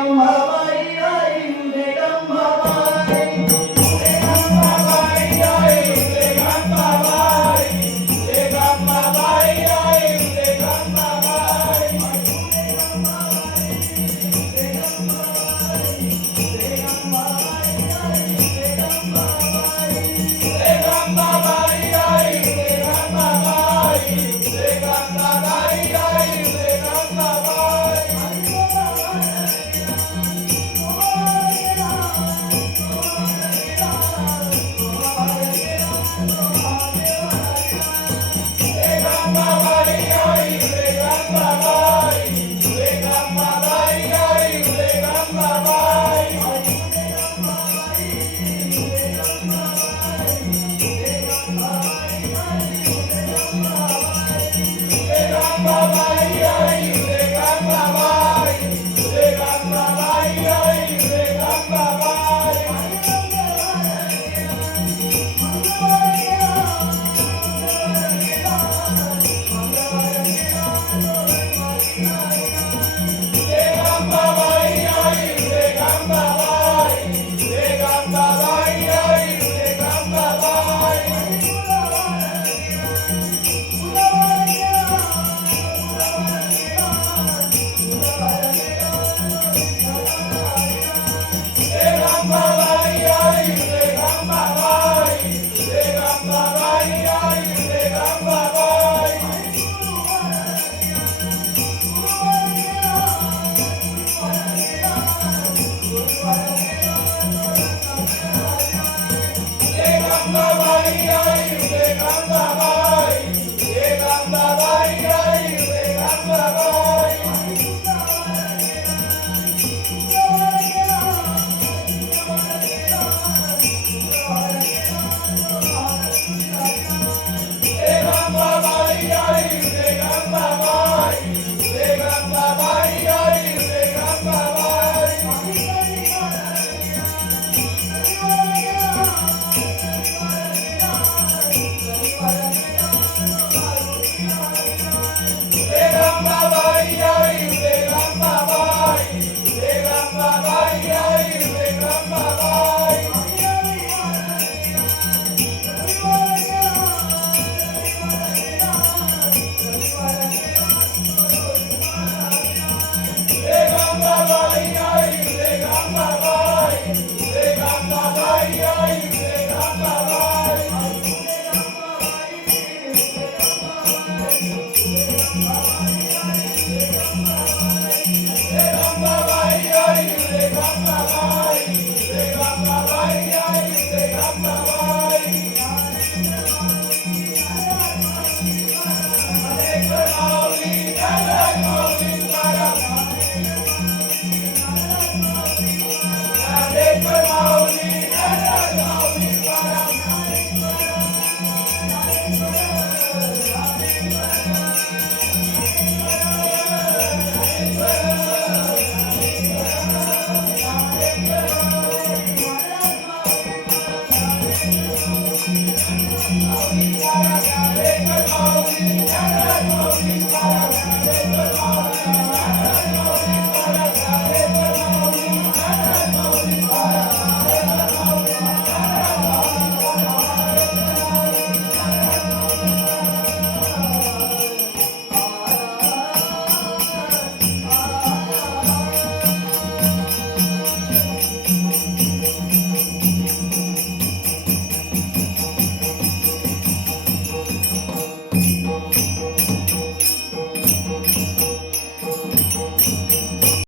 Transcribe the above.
alma Hey,